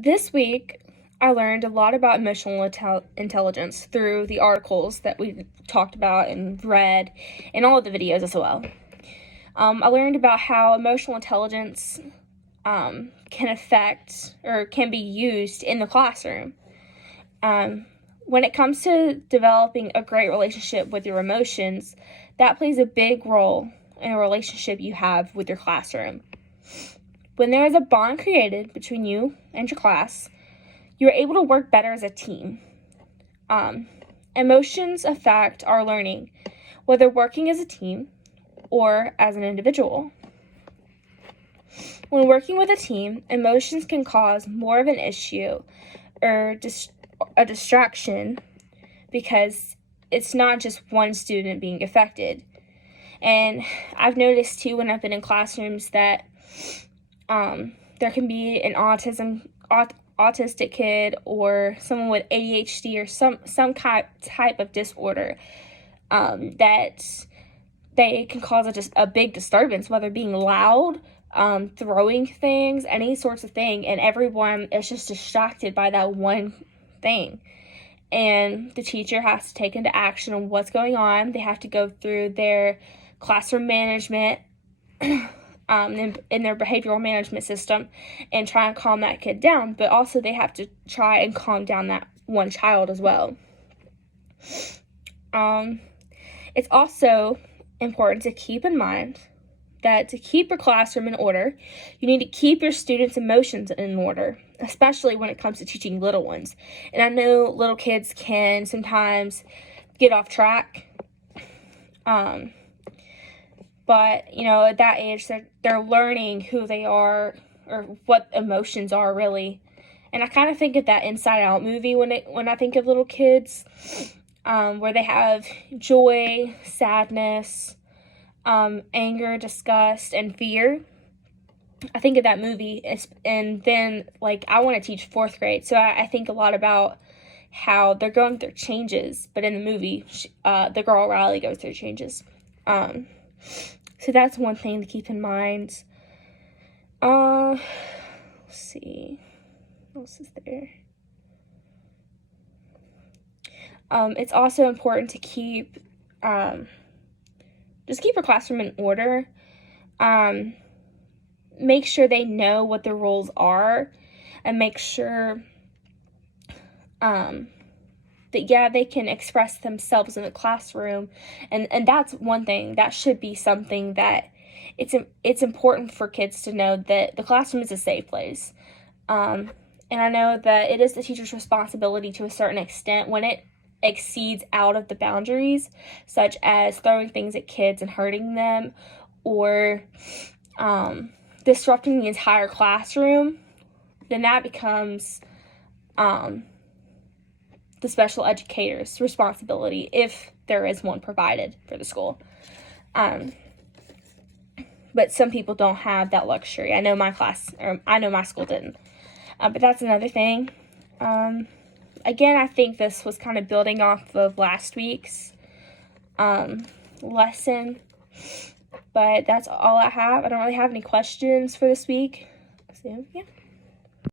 This week, I learned a lot about emotional intelligence through the articles that we've talked about and read, and all of the videos as well. I learned about how emotional intelligence can affect or can be used in the classroom. When it comes to developing a great relationship with your emotions, that plays a big role in a relationship you have with your classroom. When there is a bond created between you and your class, you're able to work better as a team. Emotions affect our learning, whether working as a team or as an individual. When working with a team, emotions can cause more of an issue or a distraction because it's not just one student being affected. And I've noticed too when I've been in classrooms that there can be an autistic kid or someone with ADHD or some type of disorder that they can cause a big disturbance, whether being loud, throwing things, any sorts of thing, and everyone is just distracted by that one thing. And the teacher has to take into action on what's going on. They have to go through their classroom management in their behavioral management system and try and calm that kid down, but also they have to try and calm down that one child as well. It's also important to keep in mind that to keep your classroom in order, you need to keep your students' emotions in order, especially when it comes to teaching little ones. And I know little kids can sometimes get off track, but, at that age, they're learning who they are or what emotions are really. And I kind of think of that Inside Out movie when I think of little kids, where they have joy, sadness, anger, disgust, and fear. I think of that movie, and then, I want to teach 4th grade, so I think a lot about how they're going through changes, but in the movie, the girl Riley goes through changes. So that's one thing to keep in mind. Let's see. What else is there? It's also important to keep your classroom in order. Make sure they know what the rules are, and make sure that they can express themselves in the classroom, and that's one thing that should be something that it's important for kids to know, that the classroom is a safe place. And I know that it is the teacher's responsibility to a certain extent when it exceeds out of the boundaries, such as throwing things at kids and hurting them, or disrupting the entire classroom. Then that becomes the special educator's responsibility, if there is one provided for the school. But some people don't have that luxury. I know my school didn't. But that's another thing. Again, I think this was kind of building off of last week's lesson. But that's all I have. I don't really have any questions for this week. So, yeah.